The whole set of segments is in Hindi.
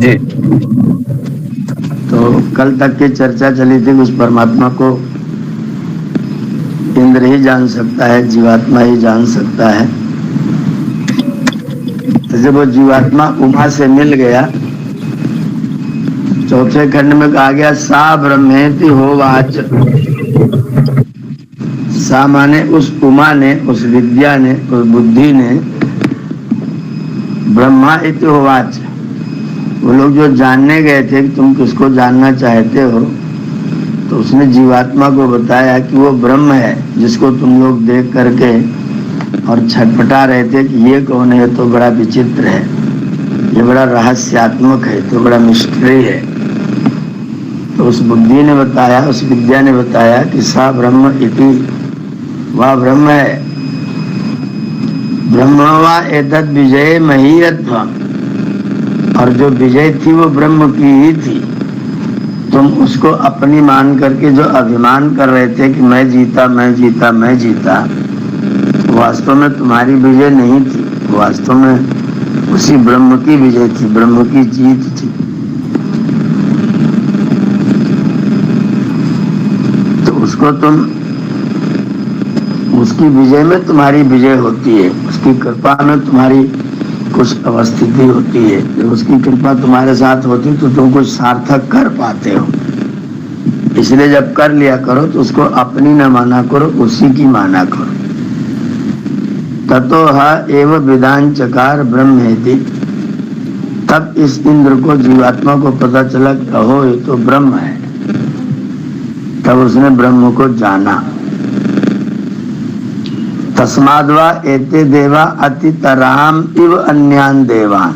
जी। तो कल तक की चर्चा चली थी उस परमात्मा को इंद्र ही जान सकता है, जीवात्मा ही जान सकता है। तो जब वो जीवात्मा उमा से मिल गया, चौथे खंड में कहा गया सा ब्रह्मेति होवाच। सा माने उस उमा ने, उस विद्या ने, उस बुद्धि ने ब्रह्मा इति होवाच। वो लोग जो जानने गए थे कि तुम किसको जानना चाहते हो, तो उसने जीवात्मा को बताया कि वो ब्रह्म है जिसको तुम लोग देख करके और छटपटा रहे थे कि ये कौन है, तो बड़ा विचित्र है, ये बड़ा रहस्यात्मक है, तो बड़ा मिस्ट्री है। तो उस बुद्धि ने बताया, उस विद्या ने बताया कि सा ब्रह्म इति, वह ब्रह्म है। ब्रह्म वा एतद् विजय महीयत्वम्, और जो विजय थी वो ब्रह्म की ही थी। तुम उसको अपनी मान करके जो अभिमान कर रहे थे कि मैं जीता, मैं जीता, मैं जीता, वास्तव में तुम्हारी विजय नहीं थी, वास्तव में उसी ब्रह्म की विजय थी, ब्रह्म की जीत थी। तो उसको तुम, उसकी विजय में तुम्हारी विजय होती है, उसकी कृपा में तुम्हारी कुछ अवस्थिति होती है। जब उसकी कृपा तुम्हारे साथ होती तो तुम कुछ सार्थक कर पाते हो। इसलिए जब कर लिया करो तो उसको अपनी न माना करो, उसी की माना करो। ततो ह एव विदान चकार ब्रह्मेति। तब इस इंद्र को, जीवात्मा को पता चला कि अहो ये तो ब्रह्म है। तब उसने ब्रह्म को जाना। तस्माद्वा एते देवा अतितराम इव अन्यान देवान।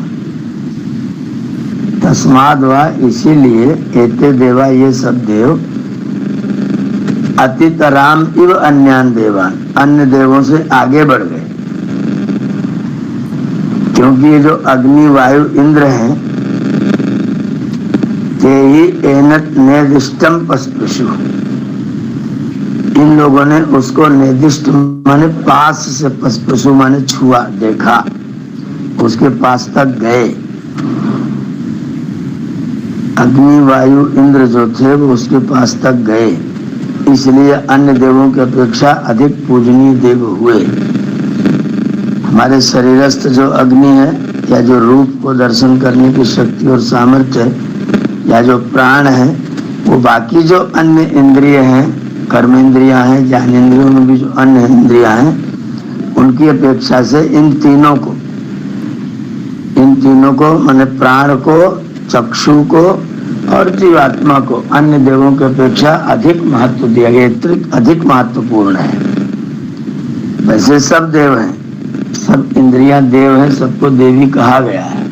तस्माद्वा इसीलिए, एते देवा ये सब देव, अतितराम इव अन्यान देवान, अन्य देवों से आगे बढ़ गए। क्योंकि ये जो अग्नि वायु इंद्र हैं, ते ही एनत निर्दिष्टम पस्पृशु, इन लोगों ने उसको निर्दिष्ट माने पास से, पस्पृशु माने छुआ, देखा, उसके पास तक गए। अग्नि वायु इंद्र जो थे वो उसके पास तक गए, इसलिए अन्य देवों की अपेक्षा अधिक पूजनीय देव हुए। हमारे शरीरस्थ जो अग्नि है, या जो रूप को दर्शन करने की शक्ति और सामर्थ्य है, या जो प्राण है, वो बाकी जो अन्य इंद्रिय हैं, कर्मेंद्रियां हैं, ज्ञानेंद्रियों में भी जो अन्य इंद्रियां हैं, उनकी अपेक्षा से इन तीनों को माने प्राण को, चक्षु को और जीवात्मा को अन्य देवों की अपेक्षा अधिक महत्व दिया गया, अधिक महत्वपूर्ण है। वैसे सब देव हैं, सब इंद्रियां देव हैं, सबको देवी कहा गया है।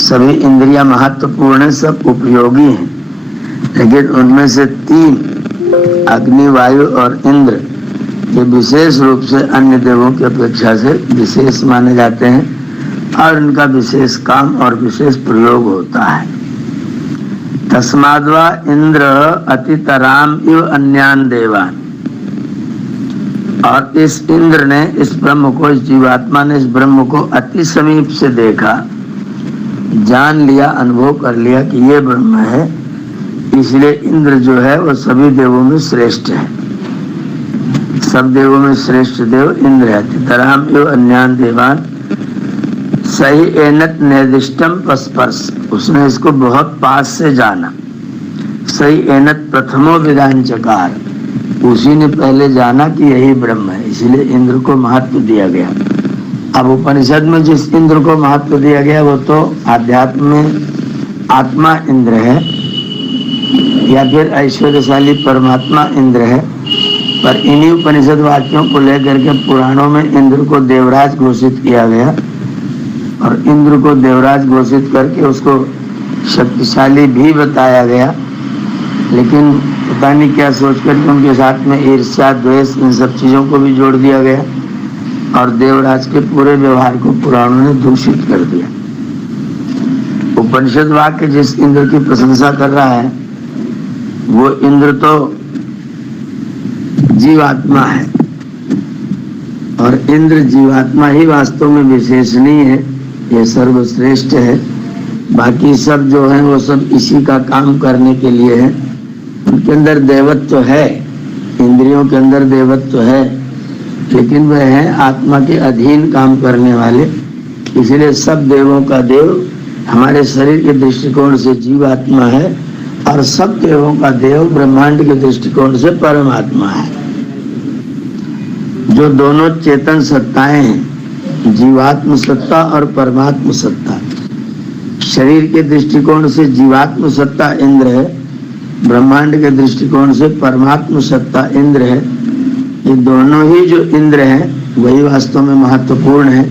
सभी इंद्रियां महत्वपूर्ण हैं, सब उपयोगी हैं, लेकिन उनमें से तीन, अग्नि वायु और इंद्र, ये विशेष रूप से अन्य देवों की अपेक्षा से विशेष माने जाते हैं और इनका विशेष काम और विशेष प्रयोग होता है। तस्माद्वा इंद्र अतितराम इव अन्यान देवान। और इस इंद्र ने, इस ब्रह्म को, इस जीवात्मा ने इस ब्रह्म को अति समीप से देखा, जान लिया, अनुभव कर लिया कि ये ब्रह्म है। इसलिए इंद्र जो है वो सभी देवों में श्रेष्ठ है, सब देवों में श्रेष्ठ देव इंद्र है। तितराम एवं अन्यान देवान सही एनत निर्दिष्टम पस्पर्श, उसने इसको बहुत पास से जाना। सही एनत प्रथमो विदान चकार, उसी ने पहले जाना कि यही ब्रह्म है, इसलिए इंद्र को महत्व दिया गया। अब उपनिषद में जिस इंद्र को महत्व दिया गया वो तो आध्यात्म में आत्मा इंद्र है, या फिर ऐश्वर्यशाली परमात्मा इंद्र है। पर इन्हीं उपनिषद वाक्यों को लेकर के पुराणों में इंद्र को देवराज घोषित किया गया, और इंद्र को देवराज घोषित करके उसको शक्तिशाली भी बताया गया। लेकिन पता नहीं क्या सोचकर कि उनके साथ में ईर्ष्या, द्वेष, इन सब चीजों को भी जोड़ दिया गया, और देवराज के पूरे व्यवहार को पुराणों ने दूषित कर दिया। उपनिषद वाक्य जिस इंद्र की प्रशंसा कर रहा है, वो इंद्र तो जीवात्मा है, और इंद्र जीवात्मा ही वास्तव में विशेषणीय है, ये सर्वश्रेष्ठ है। बाकी सब जो है वो सब इसी का काम करने के लिए है। उनके अंदर देवत्व है, इंद्रियों के अंदर देवत्व है, लेकिन वह है आत्मा के अधीन काम करने वाले। इसलिए सब देवों का देव हमारे शरीर के दृष्टिकोण से जीवात्मा है और सब देवों का देव ब्रह्मांड के दृष्टिकोण से परमात्मा है। जो दोनों चेतन सत्ताएं हैं, जीवात्म सत्ता और परमात्म सत्ता। शरीर के दृष्टिकोण से जीवात्म सत्ता इंद्र है, ब्रह्मांड के दृष्टिकोण से परमात्म सत्ता इंद्र है। ये दोनों ही जो इंद्र हैं वही वास्तव में महत्वपूर्ण है।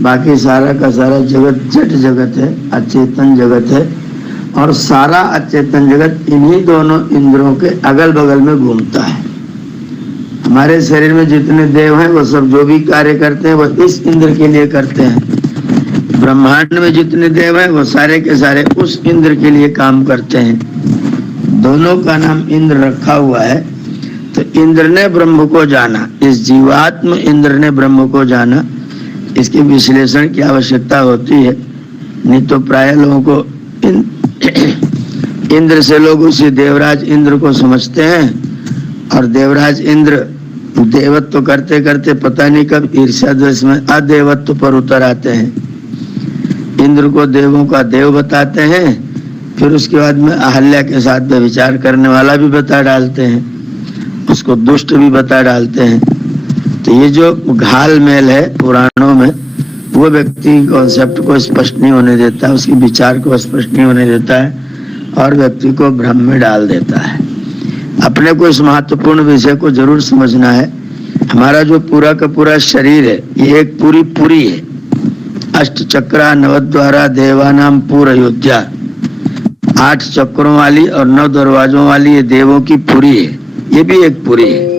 बाकी सारा का सारा जगत जट जगत है, अचेतन जगत है, और सारा अचेतन जगत इन्हीं दोनों इंद्रों के अगल बगल में घूमता है। हमारे शरीर में जितने देव हैं वो सब जो भी कार्य करते हैं वो इस इंद्र के लिए करते हैं। ब्रह्मांड में जितने देव हैं वो सारे के सारे उस इंद्र के लिए काम करते हैं। दोनों का नाम इंद्र रखा हुआ है। तो इंद्र ने ब्रह्म को जाना, इस जीवात्म इंद्र ने ब्रह्म को जाना। इसके विश्लेषण की आवश्यकता होती है, नहीं तो प्राय लोगों को इंद्र से लोग उसी देवराज इंद्र को समझते हैं, और देवराज इंद्र देवत्व करते करते पता नहीं कब ईर्ष्या द्वेष में अदेवत्व पर उतर आते हैं। इंद्र को देवों का देव बताते हैं, फिर उसके बाद में अहल्या के साथ व्यभिचार करने वाला भी बता डालते हैं, उसको दुष्ट भी बता डालते हैं। तो ये जो घाल मेल है पुराणों में, वो व्यक्ति कॉन्सेप्ट को स्पष्ट नहीं होने देता है, उसके विचार को स्पष्ट नहीं होने देता है, और व्यक्ति को भ्रम में डाल देता है। अपने को इस महत्वपूर्ण विषय को जरूर समझना है। हमारा जो पूरा का पूरा शरीर है ये एक पूरी है। अष्ट चक्रा नवद्वारा देवानाम पूर अयोध्या, 8 चक्रों वाली और 9 दरवाजों वाली ये देवों की पुरी है, ये भी एक पुरी है।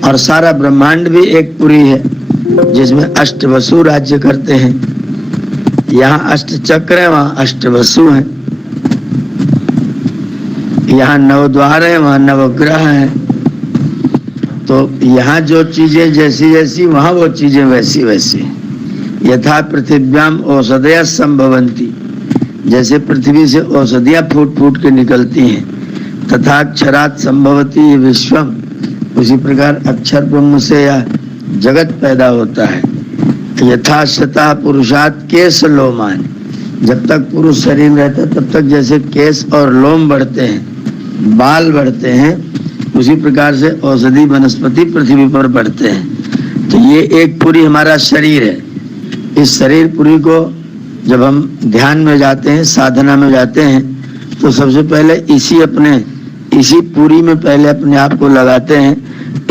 और सारा ब्रह्मांड भी एक पुरी है जिसमें अष्ट वसु राज्य करते हैं। यहाँ अष्ट चक्र है, वहाँ अष्ट वसु हैं। यहाँ 9 द्वार है, वहाँ नवग्रह है। तो यहाँ जो चीजें जैसी जैसी, वहाँ वो चीजें वैसी वैसी। यथा पृथिव्याम औषधयः संभवन्ति, जैसे पृथ्वी से औषधियां फूट फूट के निकलती हैं, तथा अक्षरात् संभवति विश्वम, उसी प्रकार अक्षर ब्रह्म से यह जगत पैदा होता है। यथाशता पुरुषात् केश लोमान, जब तक पुरुष शरीर रहता है तब तक जैसे केश और लोम बढ़ते हैं, बाल बढ़ते हैं, उसी प्रकार से औषधि वनस्पति पृथ्वी पर बढ़ते हैं। तो ये एक पूरी हमारा शरीर है। इस शरीर पूरी को जब हम ध्यान में जाते हैं, साधना में जाते हैं, तो सबसे पहले इसी पूरी में पहले अपने आप को लगाते हैं।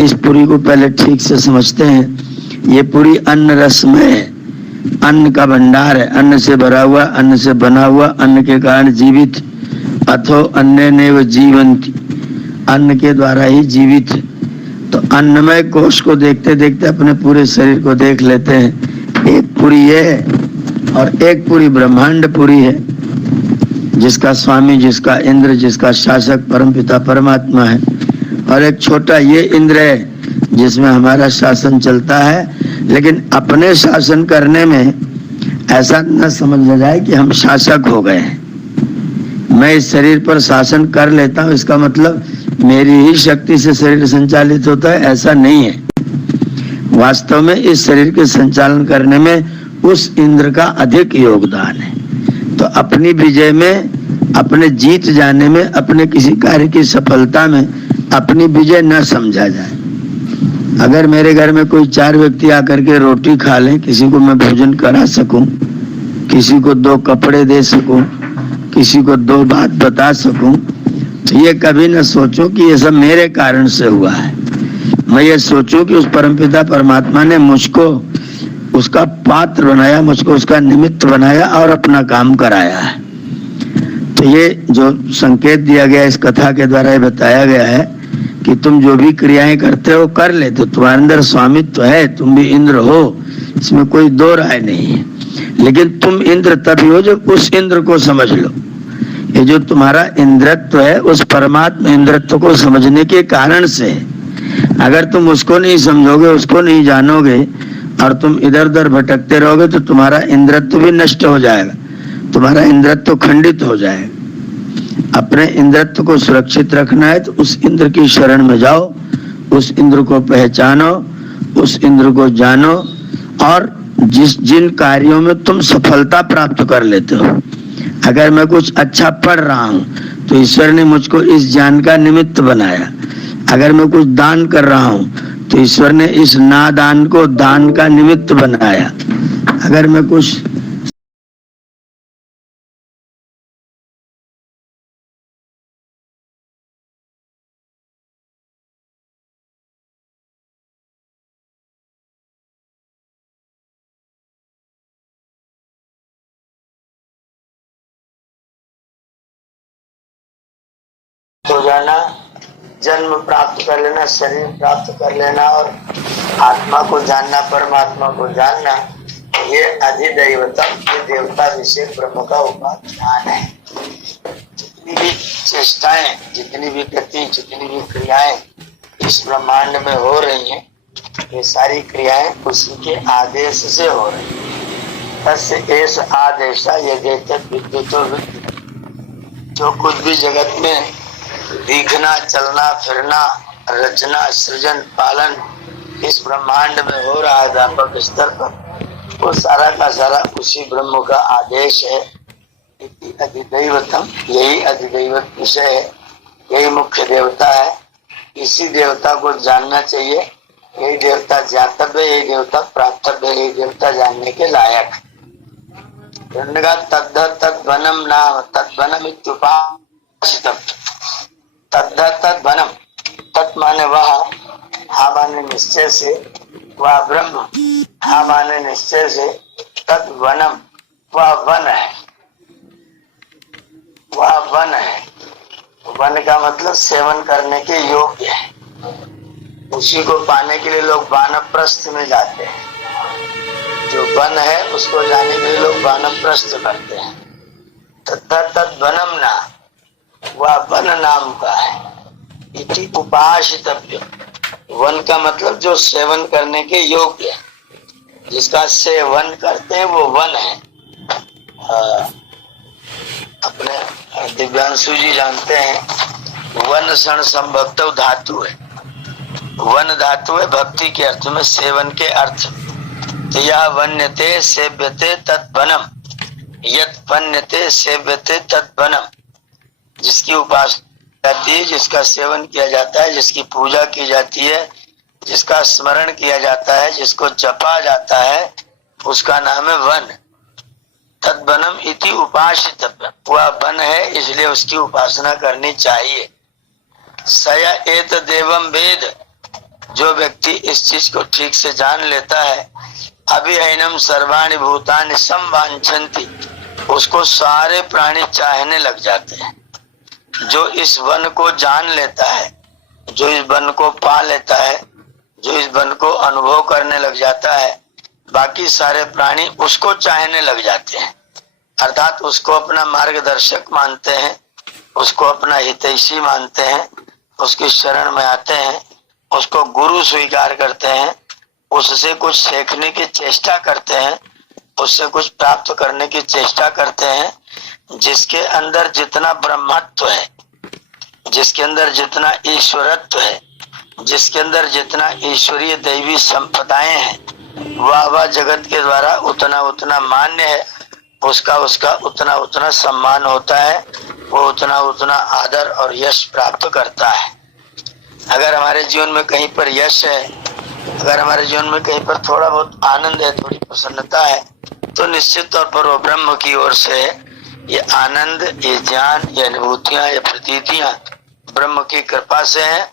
इस पूरी को पहले ठीक से समझते हैं। ये पूरी अन्न रसमय है, अन्न का भंडार है, अन्न से भरा हुआ, अन्न से बना हुआ, अन्न के कारण जीवित। अथो अन्नेनैव जीवन्ति, अन्न के द्वारा ही जीवित है। तो अन्नमय कोश को देखते देखते अपने पूरे शरीर को देख लेते हैं। एक पूरी ये है और एक पूरी ब्रह्मांड पूरी है, जिसका स्वामी, जिसका इंद्र, जिसका शासक परमपिता परमात्मा है। और एक छोटा ये इंद्र है जिसमें हमारा शासन चलता है, लेकिन अपने शासन करने में ऐसा न समझ जाए कि हम शासक हो गए हैं। मैं इस शरीर पर शासन कर लेता हूँ, इसका मतलब मेरी ही शक्ति से शरीर संचालित होता है, ऐसा नहीं है। वास्तव में इस शरीर के संचालन करने में उस इंद्र का अधिक योगदान है। तो अपनी विजय में, अपने जीत जाने में, अपने किसी कार्य की सफलता में अपनी विजय न समझा जाए। अगर मेरे घर में कोई 4 व्यक्ति आकर के रोटी खा लें, किसी को मैं भोजन करा सकूं, किसी को 2 कपड़े दे सकूं, किसी को 2 बात बता सकूं, तो ये कभी न सोचूं कि ये सब मेरे कारण से हुआ है। मैं ये सोचूं कि उस परमपिता परमात्मा ने मुझको उसका पात्र बनाया, मुझको उसका निमित्त बनाया और अपना काम कराया है। तो ये जो संकेत दिया गया इस कथा के द्वारा ये बताया गया है कि तुम जो भी क्रियाएं करते हो कर ले, तो तुम्हारे अंदर स्वामित्व है, तुम भी इंद्र हो, इसमें कोई 2 राय नहीं है। लेकिन तुम इंद्र तभी हो जब उस इंद्र को समझ लो। ये जो तुम्हारा इंद्रत्व है उस परमात्मा इंद्रत्व को समझने के कारण से, अगर तुम उसको नहीं समझोगे, उसको नहीं जानोगे और तुम इधर उधर भटकते रहोगे तो तुम्हारा इंद्रत्व भी नष्ट हो जाएगा। तुम्हारा इंद्रत्व खंडित हो जाए। अपने इंद्रत्व को सुरक्षित रखना है तो उस इंद्र की शरण में जाओ, उस इंद्र को पहचानो, उस इंद्र को जानो, और जिन कार्यों में तुम सफलता प्राप्त कर लेते हो, अगर मैं कुछ अच्छा पढ़ रहा हूं तो ईश्वर ने मुझको इस ज्ञान का निमित्त बनाया। अगर मैं कुछ दान कर रहा हूं तो ईश्वर ने इस नादान को दान का निमित्त बनाया। अगर मैं कुछ हो जाना, जन्म प्राप्त कर लेना, शरीर प्राप्त कर लेना और आत्मा को जानना, परमात्मा को जानना, ये अधिदैवतम, ये देवता विषय ब्रह्म का उपाख्यान है। जितनी भी चेष्टाएं, जितनी भी गति, जितनी भी क्रियाएं इस ब्रह्मांड में हो रही हैं, ये सारी क्रियाएं उसी के आदेश से हो रही हैं। तस्य एष आदेशा यदेतद् विद्युतो विद्युत्। जो कुछ भी जगत में दिखना, चलना, फिरना, रचना, सृजन, पालन इस ब्रह्मांड में हो रहा है व्यापक स्तर पर, वो सारा का सारा उसी ब्रह्म का आदेश है। अधिदैवतम, यही अधिदैवत विषय है, यही मुख्य देवता है। इसी देवता को जानना चाहिए। यही देवता ज्ञातव्य, यही देवता प्राप्तव्य, यही देवता जानने के लायक। तद्वनम नाम, तद्वनम इत्युपासितम्। तद् वनम, तत् माने वह, हा माने निश्चय से, वह ब्रह्म, हा माने निश्चय से, तद् वनम, वह वन है, वह वन है। वन का मतलब सेवन करने के योग्य है। उसी को पाने के लिए लोग वानप्रस्थ में जाते हैं। जो वन है उसको जाने के लिए लोग वानप्रस्थ करते हैं। तद् वनम ना, वह वन नाम का है। इति उपासितव्य, वन का मतलब जो सेवन करने के योग्य है, जिसका सेवन करते हैं वो वन है। अपने दिव्यांशु जी जानते हैं, वन षण संभक्त धातु है। वन धातु है भक्ति के अर्थ में, सेवन के अर्थ। तो यह वन्यते सेव्यते तद्वनम, यत् वन्यते सेव्यते तद्वनम। जिसकी उपासना जाती है, जिसका सेवन किया जाता है, जिसकी पूजा की जाती है, जिसका स्मरण किया जाता है, जिसको जपा जाता है, उसका नाम है वन। तद्वनम इति उपासितव्य, वह वन है इसलिए उसकी उपासना करनी चाहिए। सया एतदेवं वेद, जो व्यक्ति इस चीज को ठीक से जान लेता है, अभिहैनम सर्वाणि भूतानि संवांछन्ति, उसको सारे प्राणी चाहने लग जाते हैं। जो इस वन को जान लेता है, जो इस वन को पा लेता है, जो इस वन को अनुभव करने लग जाता है, बाकी सारे प्राणी उसको चाहने लग जाते हैं। अर्थात उसको अपना मार्गदर्शक मानते हैं, उसको अपना हितैषी मानते हैं, उसकी शरण में आते हैं, उसको गुरु स्वीकार करते हैं, उससे कुछ सीखने की चेष्टा करते हैं, उससे कुछ प्राप्त करने की चेष्टा करते हैं। जिसके अंदर जितना ब्रह्मत्व है, जिसके अंदर जितना ईश्वरत्व है, जिसके अंदर जितना ईश्वरीय दैवी संपदाएं हैं, वह जगत के द्वारा उतना उतना मान्य है, उसका उतना उतना सम्मान होता है, वो उतना उतना आदर और यश प्राप्त करता है। अगर हमारे जीवन में कहीं पर यश है, अगर हमारे जीवन में कहीं पर थोड़ा बहुत आनंद है, थोड़ी प्रसन्नता है, तो निश्चित तौर पर वो ब्रह्म की ओर से ये आनंद, ये ज्ञान, ये अनुभूतियां, ये प्रतीतियां ब्रह्म की कृपा से हैं।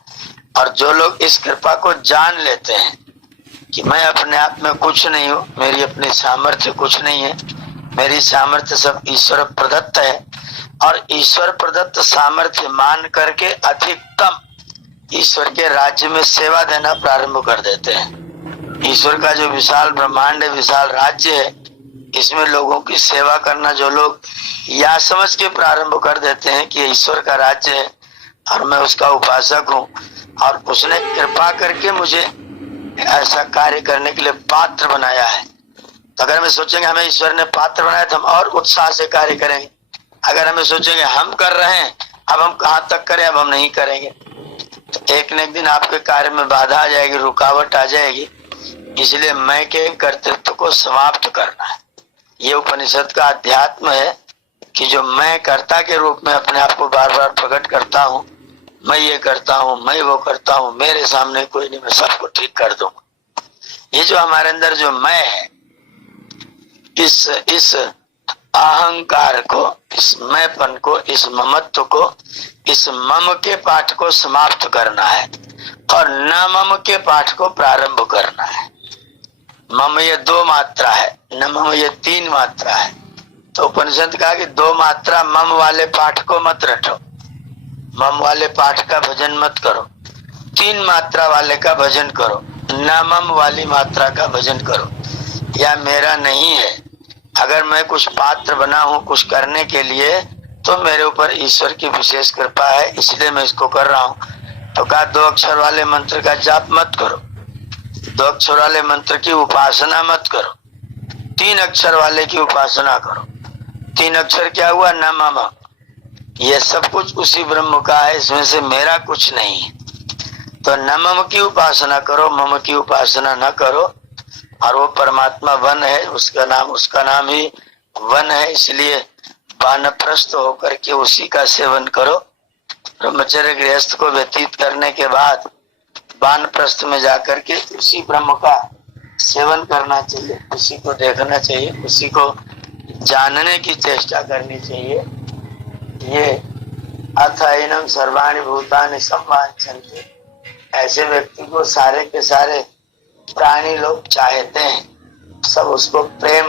और जो लोग इस कृपा को जान लेते हैं कि मैं अपने आप में कुछ नहीं हूँ, मेरी अपनी सामर्थ्य कुछ नहीं है, मेरी सामर्थ्य सब ईश्वर प्रदत्त है, और ईश्वर प्रदत्त सामर्थ्य मान करके अधिकतम ईश्वर के राज्य में सेवा देना प्रारंभ कर देते हैं। ईश्वर का जो विशाल ब्रह्मांड है, विशाल राज्य है, इसमें लोगों की सेवा करना जो लोग या समझ के प्रारंभ कर देते हैं कि ईश्वर का राज्य है और मैं उसका उपासक हूँ और उसने कृपा करके मुझे ऐसा कार्य करने के लिए पात्र बनाया है, तो अगर हमें सोचेंगे हमें ईश्वर ने पात्र बनाया तो हम और उत्साह से कार्य करेंगे। अगर हमें सोचेंगे हम कर रहे हैं, अब हम कहाँ तक करें, अब हम नहीं करेंगे, तो एक न एक दिन आपके कार्य में बाधा आ जाएगी, रुकावट आ जाएगी। इसलिए मैं के कर्तृत्व को समाप्त करना है। ये उपनिषद का अध्यात्म है कि जो मैं कर्ता के रूप में अपने आप को बार बार प्रकट करता हूँ, मैं ये करता हूँ, मैं वो करता हूँ, मेरे सामने कोई नहीं, मैं सबको ठीक कर दूंगा। ये जो हमारे अंदर जो मैं है, इस अहंकार को, इस मैंपन को, इस ममत्व को, इस मम के पाठ को समाप्त करना है और न मम के पाठ को प्रारंभ करना है। मम ये 2 मात्रा है, न मम ये 3 मात्रा है। तो उपनिषद कहा कि 2 मात्रा मम वाले पाठ को मत रटो, मम वाले पाठ का भजन मत करो, 3 मात्रा वाले का भजन करो, न मम वाली मात्रा का भजन करो। या मेरा नहीं है, अगर मैं कुछ पात्र बना हूं कुछ करने के लिए तो मेरे ऊपर ईश्वर की विशेष कृपा है, इसलिए मैं इसको कर रहा हूं। तो कहा 2 अक्षर वाले मंत्र का जाप मत करो, 2 अक्षर वाले मंत्र की उपासना मत करो, 3 अक्षर वाले की उपासना करो। 3 अक्षर क्या हुआ? न मम। ये सब कुछ उसी ब्रह्म का है, इसमें से मेरा कुछ नहीं है। तो न मम की उपासना करो, मम की उपासना न करो। और वो परमात्मा वन है, उसका नाम ही वन है, इसलिए वानप्रस्थ होकर के उसी का सेवन करो। ब्रह्मचर्य गृहस्थ को व्यतीत करने के बाद वानप्रस्थ में जाकर के उसी ब्रह्म का सेवन करना चाहिए, उसी को देखना चाहिए, उसी को जानने की चेष्टा करनी चाहिए। ये अथैनम सर्वाणि भूतानि सम्वांछन्ते, ऐसे व्यक्ति को सारे के सारे प्राणी लोग चाहते हैं, सब उसको प्रेम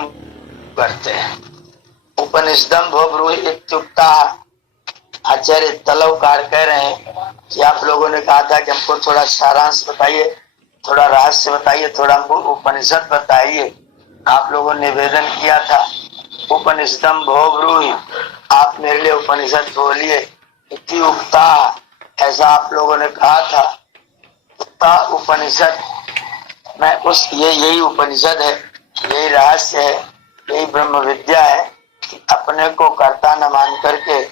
करते हैं। उपनिषदम भो ब्रूहि इत्युक्ता, आचार्य तलवकार कह रहे हैं कि आप लोगों ने कहा था कि हमको थोड़ा सारांश बताइए, थोड़ा रहस्य बताइए, थोड़ा हमको उपनिषद बताइए। आप लोगों ने निवेदन किया था उपनिषदम भो ब्रूहि, आप मेरे लिए उपनिषद बोलिए। इत्युक्ता, ऐसा आप लोगों ने कहा था। उक्ता उपनिषद, मैं उस यही उपनिषद है, यही रहस्य है, यही ब्रह्म विद्या है कि अपने को कर्ता न मान करके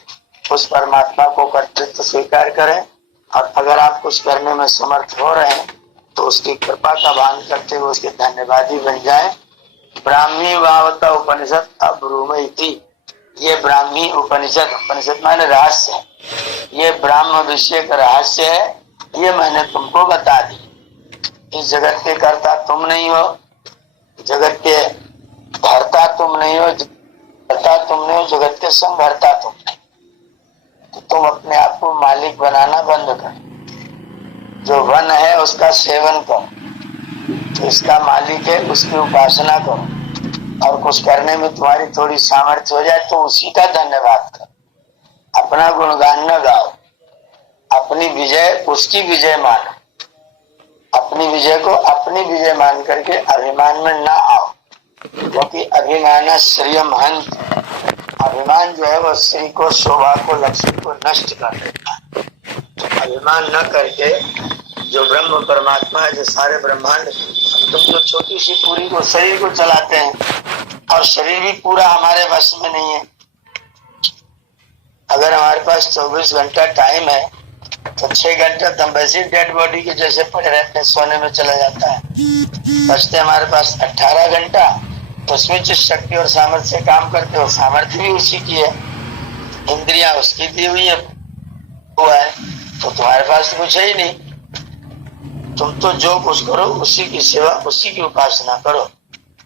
उस परमात्मा को कर्तृत्व स्वीकार करें, और अगर आप कुछ करने में समर्थ हो रहे हैं तो उसकी कृपा का भान करते हुए उसके धन्यवादी बन जाए। ब्राह्मी वावता उपनिषद अब्रूमैति, ये ब्राह्मी उपनिषद, उपनिषद माने रहस्य है, ये ब्राह्म विषय का रहस्य है, ये मैंने तुमको बता दी। इस जगत के कर्ता तुम नहीं हो, जगत के धर्ता तुम नहीं हो, कर्ता तुम नहीं हो, जगत के संघर्ता तुम नहीं। तो तुम अपने आप को मालिक बनाना बंद कर, जो वन है उसका सेवन करो, तो इसका मालिक है उसकी उपासना करो, और कुछ करने में तुम्हारी थोड़ी सामर्थ्य हो जाए तो उसी का धन्यवाद करो। अपना गुणगान न गाओ, अपनी विजय उसकी विजय मानो, अपनी विजय को अपनी विजय मान करके अभिमान में ना आओ, क्योंकि अभिमान श्रियम हंत, अभिमान जो है वह श्री को, शोभा को, लक्ष्मी को नष्ट कर देता है। तो अभिमान न करके जो ब्रह्म परमात्मा है, जो सारे ब्रह्मांड, हम तुम तो छोटी सी पूरी को, शरीर को चलाते हैं, और शरीर भी पूरा हमारे वश में नहीं है। अगर हमारे पास 24 घंटा टाइम है तो 6 घंटा तो हम वैसे डेड बॉडी के जैसे पड़े रहते हैं, सोने में चला जाता है। बचते हमारे पास 18 घंटा, तो उसमें जिस शक्ति और सामर्थ्य से काम करते हो, सामर्थ्य भी उसी की है, इंद्रियां उसकी दी हुई है, हुआ है, तो तुम्हारे पास तो कुछ है ही नहीं। तुम तो जो कुछ करो उसी की सेवा, उसी की उपासना करो।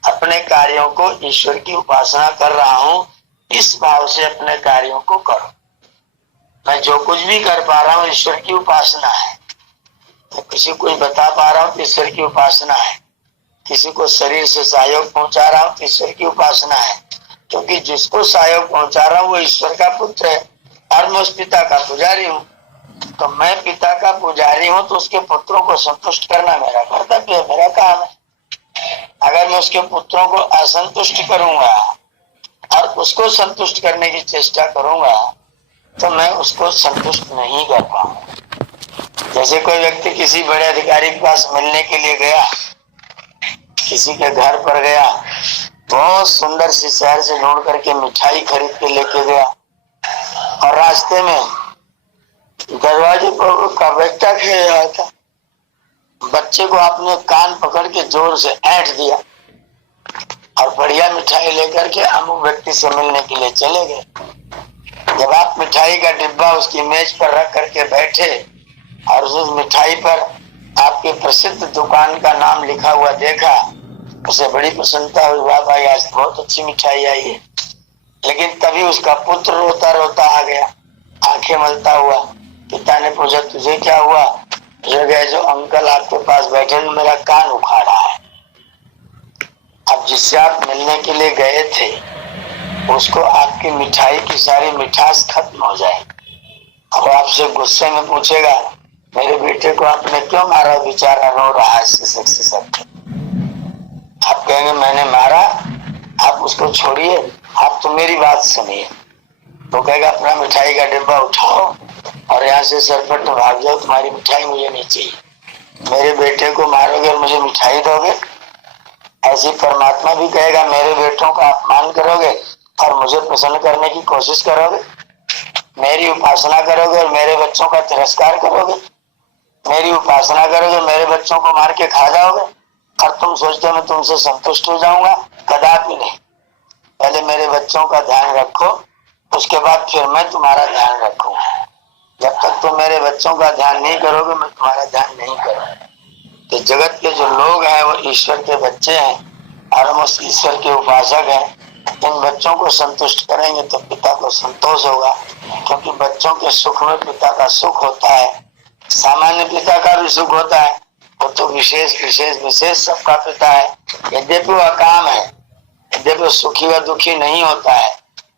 अपने कार्यों को ईश्वर की उपासना कर रहा हूँ, इस भाव से अपने कार्यों को करो। मैं जो कुछ भी कर पा रहा हूँ ईश्वर की उपासना है, मैं किसी को बता पा रहा हूँ ईश्वर की उपासना है, किसी को शरीर से सहयोग पहुंचा रहा हूँ ईश्वर की उपासना है, क्योंकि जिसको सहयोग पहुंचा रहा हूँ वो ईश्वर का पुत्र है और मैं उस पिता का पुजारी हूँ। तो मैं पिता का पुजारी हूँ तो उसके पुत्रों को संतुष्ट करना मेरा कर्तव्य है, मेरा काम है। अगर मैं उसके पुत्रों को असंतुष्ट करूंगा और उसको संतुष्ट करने की चेष्टा करूंगा तो मैं उसको संतुष्ट नहीं कर पाऊंगा। जैसे कोई व्यक्ति किसी बड़े अधिकारी के पास मिलने के लिए गया, किसी के घर पर गया, बहुत सुंदर सी शहर से ढूंढ करके मिठाई खरीद के लेके गया और रास्ते में दरवाजे पर उसका बच्चा खेल रहा था। बच्चे को आपने कान पकड़ के जोर से ऐंठ दिया और बढ़िया मिठाई लेकर के अमुक व्यक्ति से मिलने के लिए चले गए। जब आप मिठाई का डिब्बा उसकी मेज पर रख करके बैठे और उस मिठाई पर आपके प्रसिद्ध दुकान का नाम लिखा हुआ देखा, उसे बड़ी प्रसन्नता हुई, वाह भाई आज बहुत अच्छी मिठाई आई है। लेकिन तभी उसका पुत्र रोता रोता आ गया, आंखें मलता हुआ। पिता ने पूछा तुझे क्या हुआ? जो अंकल आपके पास बैठे मेरा कान उखाड़ा है। अब जिससे आप मिलने के लिए गए थे उसको आपकी मिठाई की सारी मिठास खत्म हो जाए और आपसे गुस्से में पूछेगा मेरे बेटे को आपने क्यों मारा, बेचारा रो रहा है सिसक। आप कहेंगे मैंने मारा, आप उसको छोड़िए, आप तो मेरी बात सुनिए। तो कहेगा अपना मिठाई का डिब्बा उठाओ और यहाँ से सरपट भाग जाओ, तुम्हारी मिठाई मुझे नहीं चाहिए। मेरे बेटे को मारोगे और मुझे मिठाई दोगे? ऐसी परमात्मा भी कहेगा मेरे बेटों का अपमान करोगे और मुझे प्रसन्न करने की कोशिश करोगे, मेरी उपासना करोगे और मेरे बच्चों का तिरस्कार करोगे, मेरी उपासना करोगे मेरे बच्चों को मार के खा जाओगे और तुम सोचते हो मैं तुमसे संतुष्ट हो जाऊंगा? कदापि नहीं। पहले मेरे बच्चों का ध्यान रखो, उसके बाद फिर मैं तुम्हारा ध्यान रखूंगा। जब तक तुम मेरे बच्चों का ध्यान नहीं करोगे मैं तुम्हारा ध्यान नहीं करूंगा। तो जगत के जो लोग हैं वो ईश्वर के बच्चे हैं और हम उस ईश्वर के उपासक हैं। इन बच्चों को संतुष्ट करेंगे तो पिता को संतोष होगा, क्योंकि बच्चों के सुख में पिता का सुख होता है। सामान्य पिता का भी सुख होता है, वो तो विशेष विशेष विशेष सबका पिता है। यद्यपि वह काम है, यद्यपि सुखी व दुखी नहीं होता है,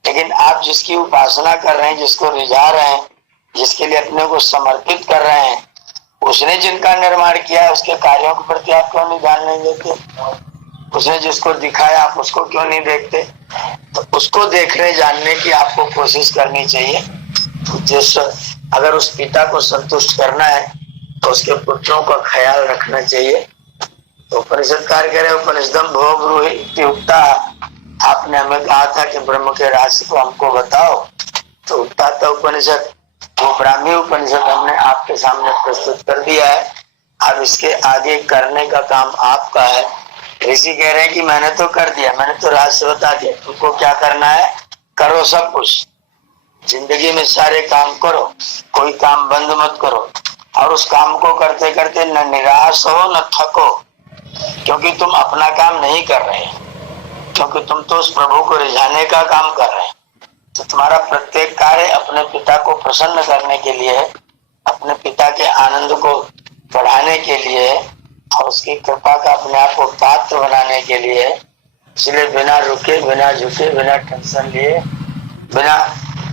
लेकिन आप जिसकी उपासना कर रहे हैं, जिसको रिझा रहे हैं, जिसके लिए अपने को समर्पित कर रहे हैं, उसने जिनका निर्माण किया है उसके कार्यों के प्रति आप क्यों नहीं ध्यान नहीं देते? उसने जिसको दिखाया आप उसको क्यों नहीं देखते? तो उसको देखने जानने की आपको कोशिश करनी चाहिए। जिस अगर उस पिता को संतुष्ट करना है तो उसके पुत्रों का ख्याल रखना चाहिए। तो उपनिषदकार कह रहे उपनिषदम भो ब्रूहि उक्ता, आपने हमें कहा था कि ब्रह्म के रहस्य को हमको बताओ, तो उत्ता उपनिषद वो ब्राह्मी उपनिषद हमने आपके सामने प्रस्तुत कर दिया है। अब इसके आगे करने का काम आपका है। ऋषि कह रहे हैं कि मैंने तो कर दिया, मैंने तो रहस्य बता दिया, तुमको क्या करना है करो, सब कुछ जिंदगी में सारे काम करो, कोई काम बंद मत करो और उस काम को करते करते न निराश हो न थको, क्योंकि तुम अपना काम नहीं कर रहे, क्योंकि तुम तो उस प्रभु को रिझाने का काम कर रहे हैं। तो तुम्हारा प्रत्येक कार्य अपने पिता को प्रसन्न करने के लिए, अपने पिता के आनंद को बढ़ाने के लिए और उसकी कृपा का अपने आप को पात्र बनाने के लिए। इसलिए बिना रुके, बिना झुके, बिना टेंशन लिए, बिना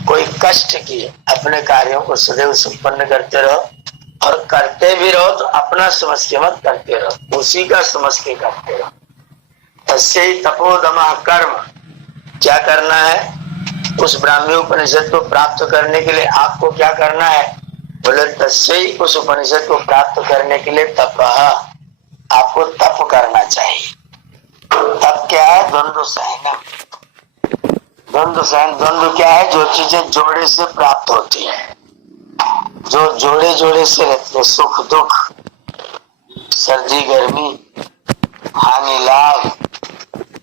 कोई कष्ट किए अपने कार्यों को सदैव संपन्न करते रहो और करते भी रहो तो अपना समझ के मत करते रहो, उसी का समझ के करते रहो। तस्य ही तपोदमः कर्म, क्या करना है उस ब्राह्मी उपनिषद को प्राप्त करने के लिए आपको क्या करना है? बोले तस्य ही, उस उपनिषद को प्राप्त करने के लिए तपः, आपको तप करना चाहिए। तप क्या है? द्वंद्व सहन। द्वंद्व सहन, द्वंद्व क्या है? जो चीजें जोड़े से प्राप्त होती है, जो जोड़े जोड़े से रहते हैं, सुख दुख, सर्दी गर्मी, हानि लाभ,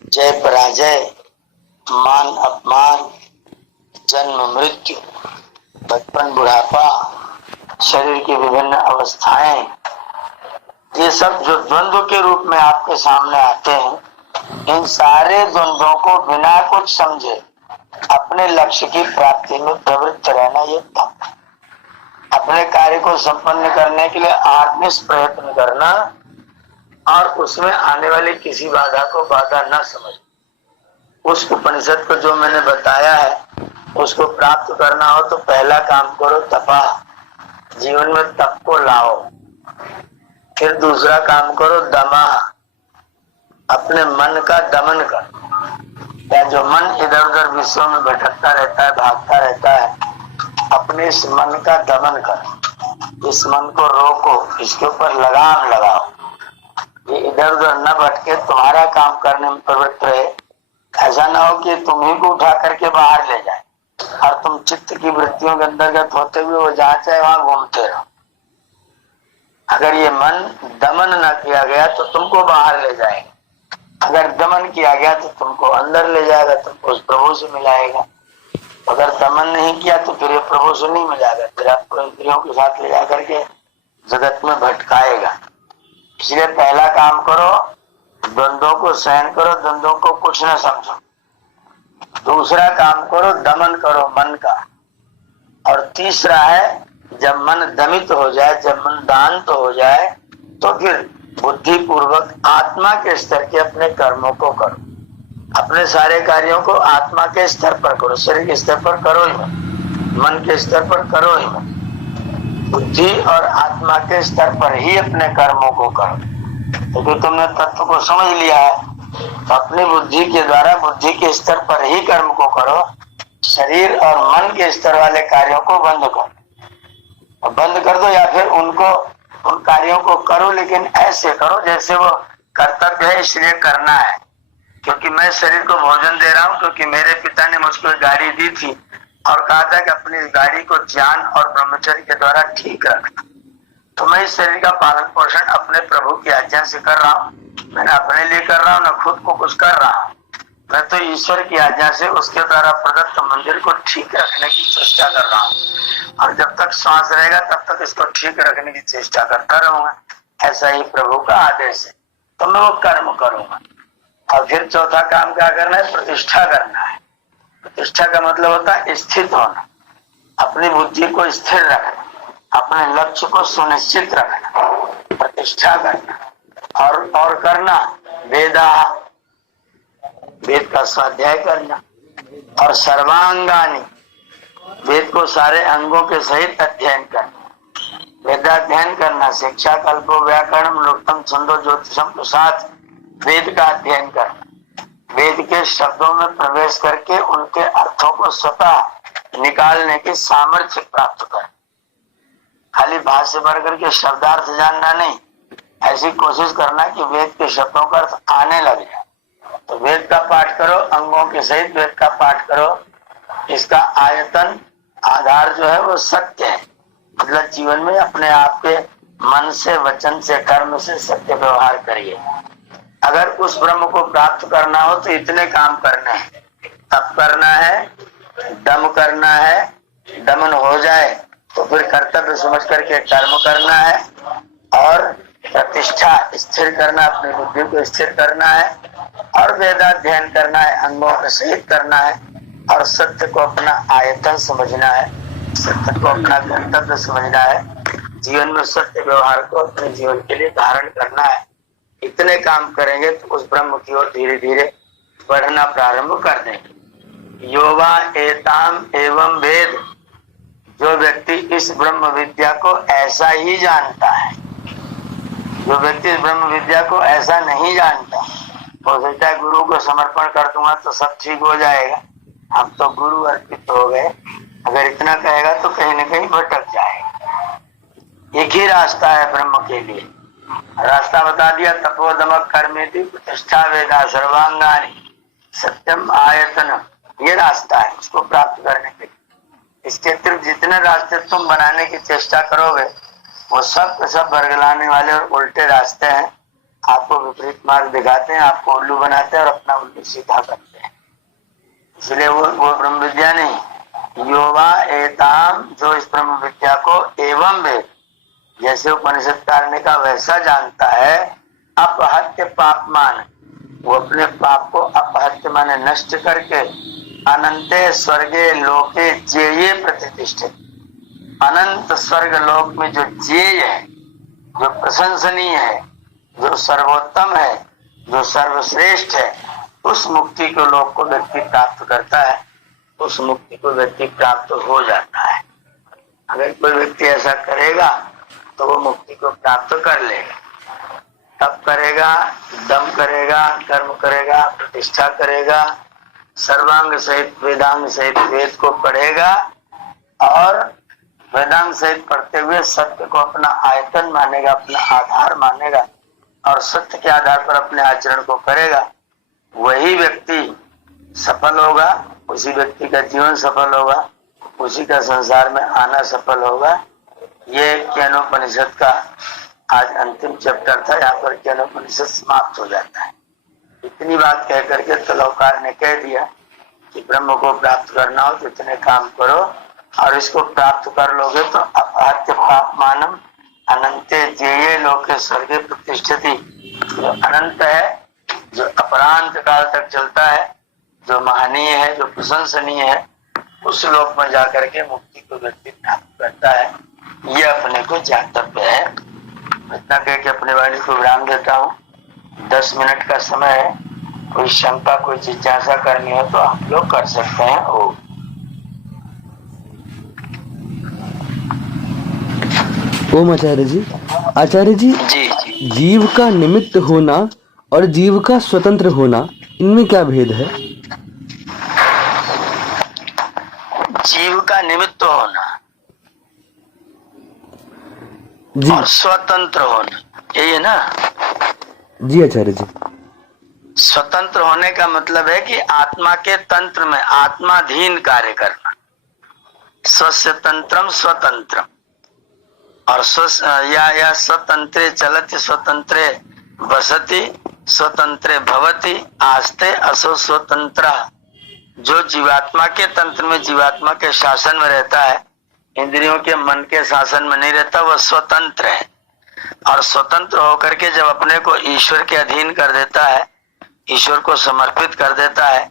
जय पराजय, मान अपमान, जन्म मृत्यु, बचपन बुढ़ापा, शरीर की विभिन्न अवस्थाएं, ये सब जो द्वंद्व के रूप में आपके सामने आते हैं, इन सारे द्वंद्वों को बिना कुछ समझे अपने लक्ष्य की प्राप्ति में प्रवृत्त रहना, ये तप। अपने कार्य को संपन्न करने के लिए आत्मिक प्रयत्न करना और उसमें आने वाली किसी बाधा को बाधा न समझ। उस उपनिषद को जो मैंने बताया है उसको प्राप्त करना हो तो पहला काम करो तपा, जीवन में तप को लाओ। फिर दूसरा काम करो दमा, अपने मन का दमन कर। या जो मन इधर उधर विश्व में भटकता रहता है, भागता रहता है, अपने इस मन का दमन कर, इस मन को रोको, इसके ऊपर लगाम लगाओ, ये इधर उधर न भटके, तुम्हारा काम करने में प्रवृत्त रहे, ऐसा ना हो कि तुम्ही को उठा करके बाहर ले जाए और तुम चित्त की वृत्तियों के अंतर्गत होते हुए वो जहाँ चाहे वहां घूमते रहो। अगर ये मन दमन न किया गया तो तुमको बाहर ले जाएगा, अगर दमन किया गया तो तुमको अंदर ले जाएगा, तुमको उस प्रभु से मिलाएगा। अगर दमन नहीं किया तो फिर ये प्रभु से नहीं मिलाएगा, फिर आपको इंद्रियों के साथ ले जाकर के जगत में भटकाएगा। इसलिए पहला काम करो, द्वंद्वों को सहन करो, द्वंद्वों को कुछ न समझो। दूसरा काम करो, दमन करो मन का। और तीसरा है, जब मन दमित हो जाए, जब मन दांत हो जाए, तो फिर बुद्धि पूर्वक आत्मा के स्तर के अपने कर्मों को करो। अपने सारे कार्यों को आत्मा के स्तर पर करो, शरीर के स्तर पर करो ही मत, मन के स्तर पर करो ही मत, बुद्धि और आत्मा के स्तर पर ही अपने कर्मों को करो। क्योंकि तुमने तत्व को समझ लिया है तो अपनी बुद्धि के द्वारा बुद्धि के स्तर पर ही कर्म को करो। शरीर और मन के स्तर वाले कार्यों को बंद करो, बंद कर दो, या फिर उनको उन कार्यों को करो, लेकिन ऐसे करो जैसे वो कर्तव्य है इसलिए करना है। क्योंकि मैं शरीर को भोजन दे रहा हूँ, क्योंकि मेरे पिता ने मुझको गाड़ी दी थी और कहा था कि अपनी गाड़ी को ज्ञान और ब्रह्मचर्य के द्वारा ठीक रखना। तो मैं इस शरीर का पालन पोषण अपने प्रभु की आज्ञा से कर रहा हूँ। मैंने अपने लिए कर रहा हूँ, न खुद को कुछ कर रहा हूँ। मैं तो ईश्वर की आज्ञा से उसके द्वारा प्रदत्त मंदिर को ठीक रखने की चेष्टा कर रहा हूँ, और जब तक श्वास रहेगा तब तक इसको ठीक रखने की चेष्टा करता रहूंगा। ऐसा ही प्रभु का आदेश है, तो मैं वो कर्म करूंगा। और फिर चौथा काम क्या करना है? प्रतिष्ठा करना है। प्रतिष्ठा का मतलब होता है स्थित होना, अपनी बुद्धि को स्थिर रखना, अपने लक्ष्य को सुनिश्चित रखना, प्रतिष्ठा करना। और करना वेदा, वेद का स्वाध्याय करना, और सर्वांगानी, वेद को सारे अंगों के सहित अध्ययन करना, वेदाध्ययन करना, शिक्षा कल्पो व्याकरण लुप्तम छंदो ज्योतिषम के साथ वेद का अध्ययन करना, वेद के शब्दों में प्रवेश करके उनके अर्थों को स्वतः निकालने की सामर्थ्य प्राप्त कर। खाली भाष्य पढ़ करके शब्दार्थ जानना नहीं, ऐसी कोशिश करना कि वेद के शब्दों का अर्थ आने लग जाए। तो वेद का पाठ करो, अंगों के सहित वेद का पाठ करो। इसका आयतन आधार जो है वो सत्य है, मतलब जीवन में अपने आप के मन से, वचन से, कर्म से सत्य व्यवहार करिए। अगर उस ब्रह्म को प्राप्त करना हो तो इतने काम करने हैं। तप करना है, दम करना है, दमन हो जाए तो फिर कर्तव्य समझ करके कर्म करना है, और प्रतिष्ठा स्थिर करना, अपनी बुद्धि को स्थिर करना है, और वेदाध्ययन करना है, अंगों के सहित करना है, और सत्य को अपना आयतन समझना है, सत्य को अपना कर्तव्य समझना है, जीवन में सत्य व्यवहार को अपने जीवन के लिए धारण करना है। इतने काम करेंगे तो उस ब्रह्म की ओर धीरे धीरे बढ़ना प्रारंभ कर देंगे। योवा एताम एवं वेद, जो व्यक्ति इस ब्रह्म विद्या को ऐसा ही जानता है, जो व्यक्ति इस ब्रह्म विद्या को ऐसा नहीं जानता, हो सकता है गुरु को समर्पण कर दूंगा तो सब ठीक हो जाएगा, हम तो गुरु अर्पित हो गए, अगर इतना कहेगा तो कहीं न कहीं भटक जाएगा। एक ही रास्ता है ब्रह्म के लिए, रास्ता बता दिया, तपोदमक कर्मेति प्रतिष्ठा वेदा सर्वांगानी सत्यम आयतन, ये रास्ता है उसको प्राप्त करने के लिए। इसके अतिरिक्त जितने रास्ते तुम बनाने की चेष्टा करोगे वो सब बरगलाने वाले और उल्टे रास्ते हैं, आपको विपरीत मार्ग दिखाते हैं, आपको उल्लू बनाते हैं और अपना उल्लू सीधा करते हैं। इसलिए वो ब्रह्म विद्या नहीं, योवा एताम, जो इस ब्रह्म विद्या को एवं वेद, जैसे उपनिषद करने का वैसा जानता है, अपहत्य पाप मान, वो अपने पाप को अपहत्य माने नष्ट करके अनंते स्वर्गे लोके जेये प्रतिष्ठित, अनंत स्वर्ग लोक में जो जेय है, जो प्रशंसनीय है, जो सर्वोत्तम है, जो सर्वश्रेष्ठ है, उस मुक्ति को लोक को व्यक्ति प्राप्त करता है, उस मुक्ति को व्यक्ति प्राप्त हो जाता है। अगर कोई व्यक्ति ऐसा करेगा तो वो मुक्ति को प्राप्त कर लेगा। तप करेगा, दम करेगा, कर्म करेगा, प्रतिष्ठा करेगा, सर्वांग सहित वेदांग सहित वेद को पढ़ेगा, और वेदांग सहित पढ़ते हुए सत्य को अपना आयतन मानेगा, अपना आधार मानेगा, और सत्य के आधार पर अपने आचरण को करेगा। वही व्यक्ति सफल होगा, उसी व्यक्ति का जीवन सफल होगा, उसी का संसार में आना सफल होगा। ये केनोपनिषद का आज अंतिम चैप्टर था। यहाँ पर केनोपनिषद समाप्त हो जाता है। इतनी बात कह करके तलौकार ने कह दिया कि ब्रह्म को प्राप्त करना हो तो इतने काम करो, और इसको प्राप्त कर लोगे तो अपात्य पापमानम अनंते जेये लोके स्वर्गे प्रतिष्ठति। जो अनंत है, जो अपरांत काल तक चलता है, जो महनीय है, जो प्रशंसनीय है, उस लोक में जाकर के मुक्ति को व्यक्ति प्राप्त करता है। ये अपने को जातव्य है। इतना कह के अपने वाणी को विराम देता हूँ। 10 मिनट का समय है। कोई शंका, कोई जिज्ञासा करनी हो तो आप लोग कर सकते हैं। ओम आचार्य जी। आचार्य जी, जीव का निमित्त होना और जीव का स्वतंत्र होना, इनमें क्या भेद है? जीव का निमित्त होना जी और स्वतंत्र होना, यही है ना? जी आचार्य जी। स्वतंत्र होने का मतलब है कि आत्मा के तंत्र में आत्माधीन कार्य करना। स्वस्य तंत्रम स्वतंत्रम, और या स्वतंत्रे चलति स्वतंत्रे बसति स्वतंत्रे भवति आस्ते असो स्वतंत्र। जो जीवात्मा के तंत्र में, जीवात्मा के शासन में रहता है, इंद्रियों के मन के शासन में नहीं रहता, वह स्वतंत्र है। और स्वतंत्र होकर के जब अपने को ईश्वर के अधीन कर देता है, ईश्वर को समर्पित कर देता है,